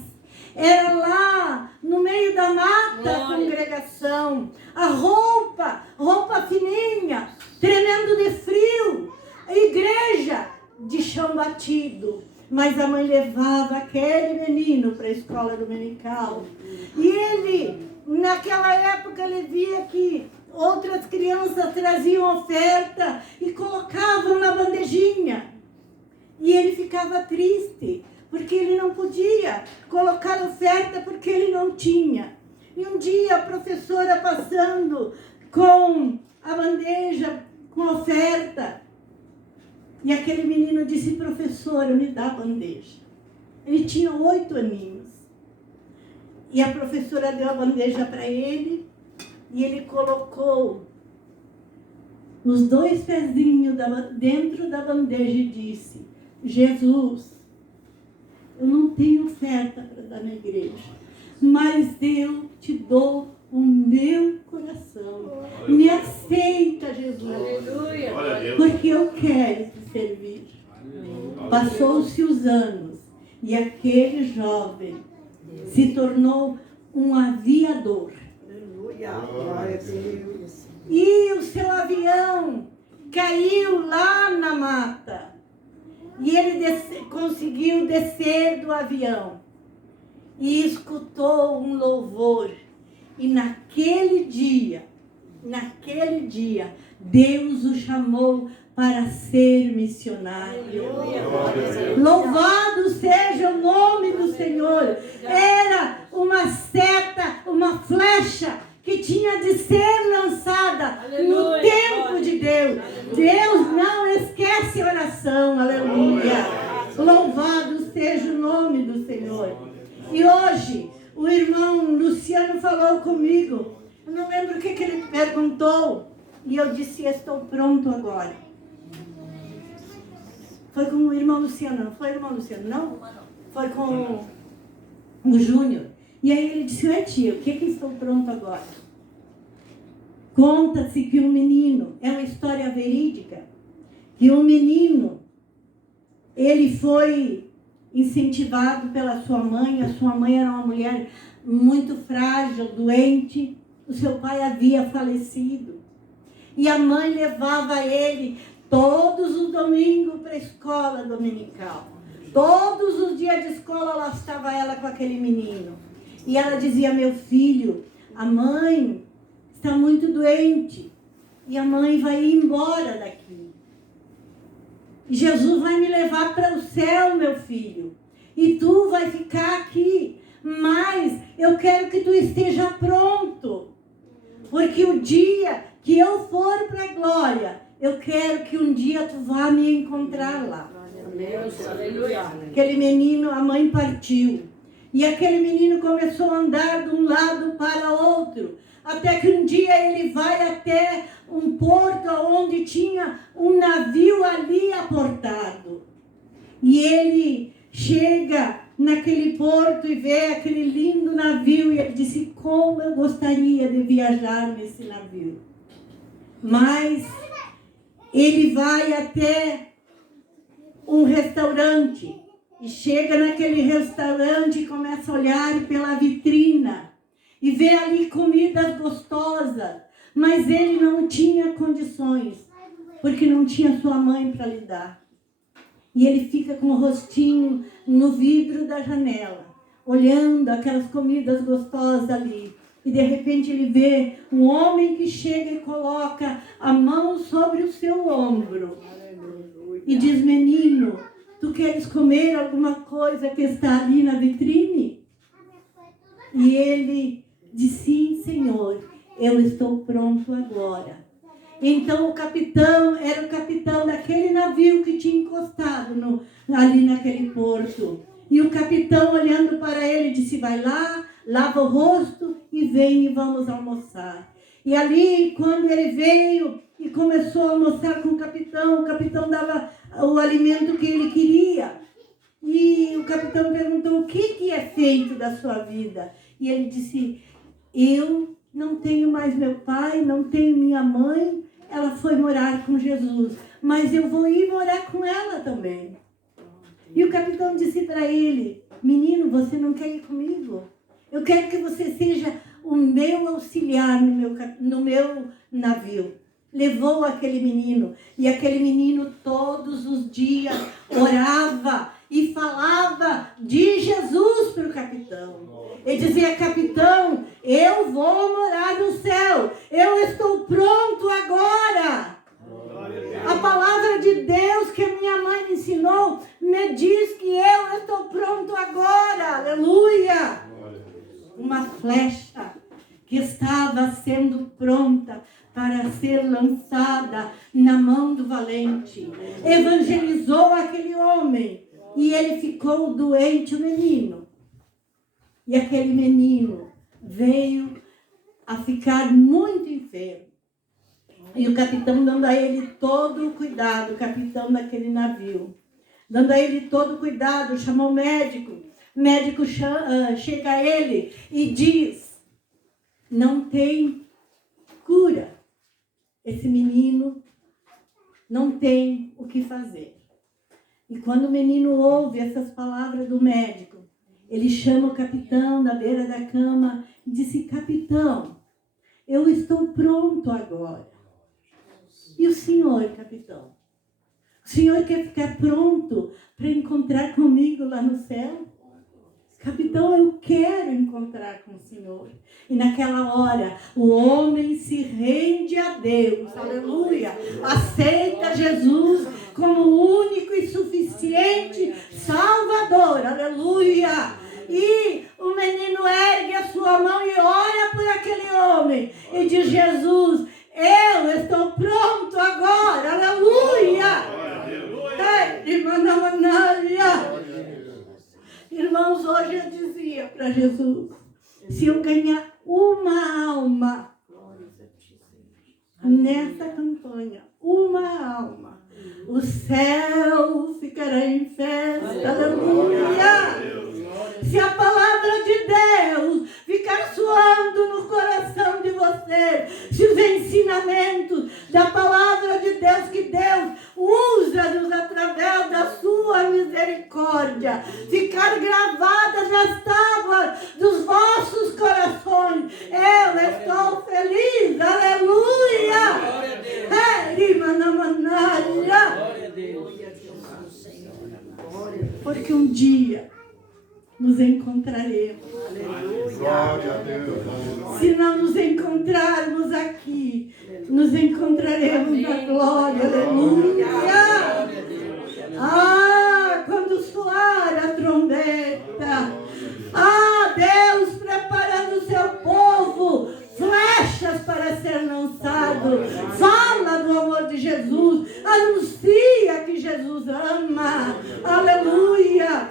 Era lá no meio da mata a congregação. A roupa fininha, tremendo de frio. A igreja de chão batido. Mas a mãe levava aquele menino para a escola dominical. E ele, naquela época, ele via que outras crianças traziam oferta e colocavam na bandejinha. E ele ficava triste, porque ele não podia colocar oferta porque ele não tinha. E um dia a professora passando com a bandeja, com oferta, e aquele menino disse: professora, me dá a bandeja. Ele tinha 8 aninhos. E a professora deu a bandeja para ele, e ele colocou os 2 pezinhos dentro da bandeja e disse: Jesus, eu não tenho oferta para dar na igreja, mas eu te dou o meu coração. Me aceita, Jesus. Aleluia. Porque eu quero te servir. Passou-se os anos e aquele jovem se tornou um aviador. Aleluia. Glória a Deus. E o seu avião caiu lá na mata. E ele conseguiu descer do avião. E escutou um louvor. E naquele dia, Deus o chamou para ser missionário. Louvado seja o nome do Senhor. Era uma seta, uma flecha que tinha de ser lançada no tempo de Deus. Deus não esquece oração. Aleluia. Louvado seja o nome do Senhor. E hoje, o irmão Luciano falou comigo. Eu não lembro o que ele perguntou. E eu disse: estou pronto agora. Foi com o irmão Luciano. Não foi o irmão Luciano, não? Foi com o Júnior. E aí ele disse: tia, o que estou pronto agora? Conta-se que um menino, é uma história verídica, que um menino, ele foi incentivado pela sua mãe. A sua mãe era uma mulher muito frágil, doente. O seu pai havia falecido. E a mãe levava ele todos os domingos para a escola dominical. Todos os dias de escola lá estava ela com aquele menino. E ela dizia: meu filho, a mãe está muito doente. E a mãe vai ir embora daqui. E Jesus vai me levar para o céu, meu filho. E tu vai ficar aqui. Mas eu quero que tu esteja pronto. Porque o dia que eu for para a glória, eu quero que um dia tu vá me encontrar lá. Deus, aleluia. Aquele menino, a mãe partiu. E aquele menino começou a andar de um lado para outro. Até que um dia ele vai até um porto onde tinha um navio ali aportado. E ele chega naquele porto e vê aquele lindo navio. E ele disse: como eu gostaria de viajar nesse navio. Mas ele vai até um restaurante. E chega naquele restaurante e começa a olhar pela vitrina. E vê ali comidas gostosas. Mas ele não tinha condições. Porque não tinha sua mãe para lhe dar. E ele fica com o rostinho no vidro da janela. Olhando aquelas comidas gostosas ali. E de repente ele vê um homem que chega e coloca a mão sobre o seu ombro. E diz: menino, tu queres comer alguma coisa que está ali na vitrine? E ele diz: sim, Senhor. eu estou pronto agora. Então o capitão era o capitão daquele navio que tinha encostado ali naquele porto. E o capitão, olhando para ele, disse: vai lá, lava o rosto e vem e vamos almoçar. E ali, quando ele veio e começou a almoçar com o capitão dava o alimento que ele queria. E o capitão perguntou: o que é feito da sua vida? E ele disse: eu não tenho mais meu pai, não tenho minha mãe, ela foi morar com Jesus, mas eu vou ir morar com ela também. E o capitão disse para ele: menino, você não quer ir comigo? Eu quero que você seja o meu auxiliar no meu navio. Levou aquele menino, e aquele menino todos os dias orava e falava de Jesus para o capitão. Ele dizia: capitão, eu vou morar no céu, eu estou pronto agora. A palavra de Deus que a minha mãe me ensinou me diz que eu estou pronto agora. Aleluia! Uma flecha que estava sendo pronta para ser lançada na mão do valente. Evangelizou aquele homem e ele ficou doente, o menino. E aquele menino veio a ficar muito enfermo. E o capitão dando a ele todo o cuidado, o capitão daquele navio, dando a ele todo o cuidado, chamou o médico. O médico chega a ele e diz: não tem cura. Esse menino não tem o que fazer. E quando o menino ouve essas palavras do médico, ele chama o capitão da beira da cama e disse: capitão, eu estou pronto agora. E o senhor, capitão? O senhor quer ficar pronto para encontrar comigo lá no céu? Capitão, eu quero encontrar com o Senhor. E naquela hora, o homem se rende a Deus. Aleluia. Aceita Jesus como o único e suficiente Salvador. Aleluia. E o menino ergue a sua mão e olha por aquele homem e diz: Jesus, eu estou pronto agora. Aleluia. Irmãos, hoje eu dizia para Jesus: se eu ganhar uma alma nessa campanha, uma alma, o céu ficará em festa. Aleluia! Se a palavra de Deus ficar soando no coração de vocês, se os ensinamentos da palavra de Deus que Deus usa-nos através da sua misericórdia ficar gravadas nas tábuas dos vossos corações, eu estou feliz. Aleluia! Porque um dia nos encontraremos. Glória a Deus. Se não nos encontrarmos aqui, nos encontraremos na glória. Aleluia. Quando soar a trombeta. Deus preparando o seu povo, flechas para ser lançado. Fala do amor de Jesus. Anuncia que Jesus ama. Aleluia.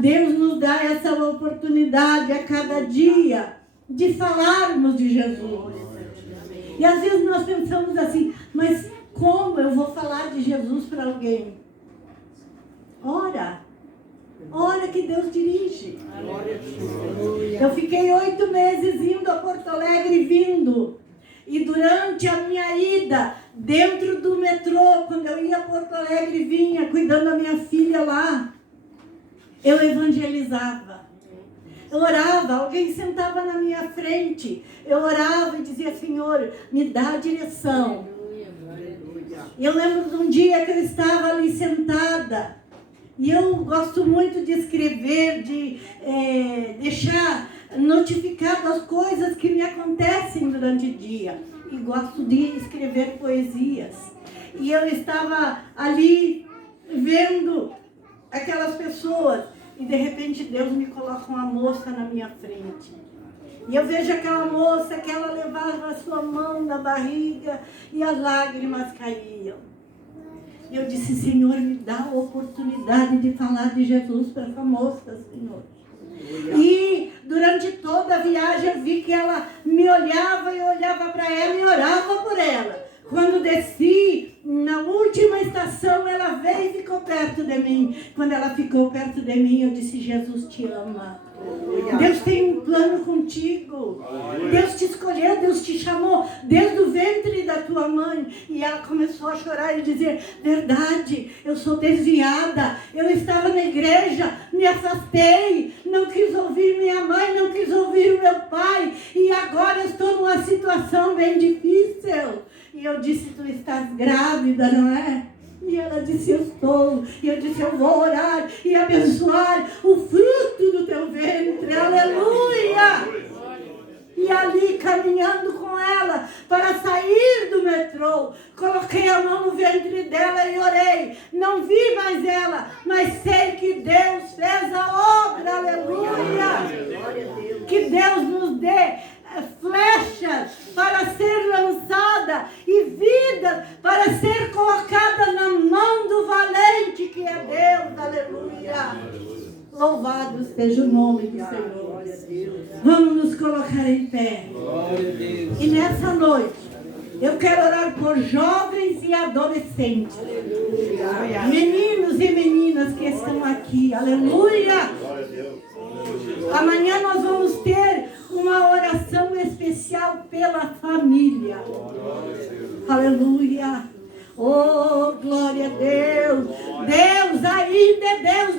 Deus nos dá essa oportunidade a cada dia de falarmos de Jesus. E às vezes nós pensamos assim: mas como eu vou falar de Jesus para alguém? Ora que Deus dirige. Eu fiquei 8 meses indo a Porto Alegre e vindo. E durante a minha ida dentro do metrô, quando eu ia a Porto Alegre e vinha cuidando da minha filha lá, eu evangelizava. Eu orava, alguém sentava na minha frente. Eu orava e dizia: Senhor, me dá a direção. E eu lembro de um dia que eu estava ali sentada. E eu gosto muito de escrever, de deixar notificado as coisas que me acontecem durante o dia. E gosto de escrever poesias. E eu estava ali vendo aquelas pessoas, e de repente Deus me coloca uma moça na minha frente. E eu vejo aquela moça que ela levava a sua mão na barriga e as lágrimas caíam. E eu disse, Senhor, me dá a oportunidade de falar de Jesus para essa moça, Senhor. E durante toda a viagem eu vi que ela me olhava e eu olhava para ela e orava por ela. Quando desci, na última estação, ela veio e ficou perto de mim. Quando ela ficou perto de mim, eu disse, Jesus te ama. Deus tem um plano contigo. Deus te escolheu, Deus te chamou desde o ventre da tua mãe. E ela começou a chorar e dizer, verdade, eu sou desviada. Eu estava na igreja, me afastei, não quis ouvir minha mãe, não quis ouvir o meu pai. E agora eu estou numa situação bem difícil. E eu disse, tu estás grávida, não é? E ela disse, eu estou. E eu disse, eu vou orar e abençoar o fruto do teu ventre. Aleluia! E ali, caminhando com ela para sair do metrô, coloquei a mão no ventre dela e orei. Não vi mais ela, mas sei que Deus fez a obra. Aleluia! Que Deus nos dê flechas para ser lançada e vidas para ser colocada na mão do valente que é Deus. Aleluia! Louvado seja o nome do Senhor. Vamos nos colocar em pé. E nessa noite eu quero orar por jovens e adolescentes, meninos e meninas que estão aqui. Aleluia! Amanhã nós vamos ter uma oração especial pela família. Aleluia! Oh, glória a Deus! Deus ainda é Deus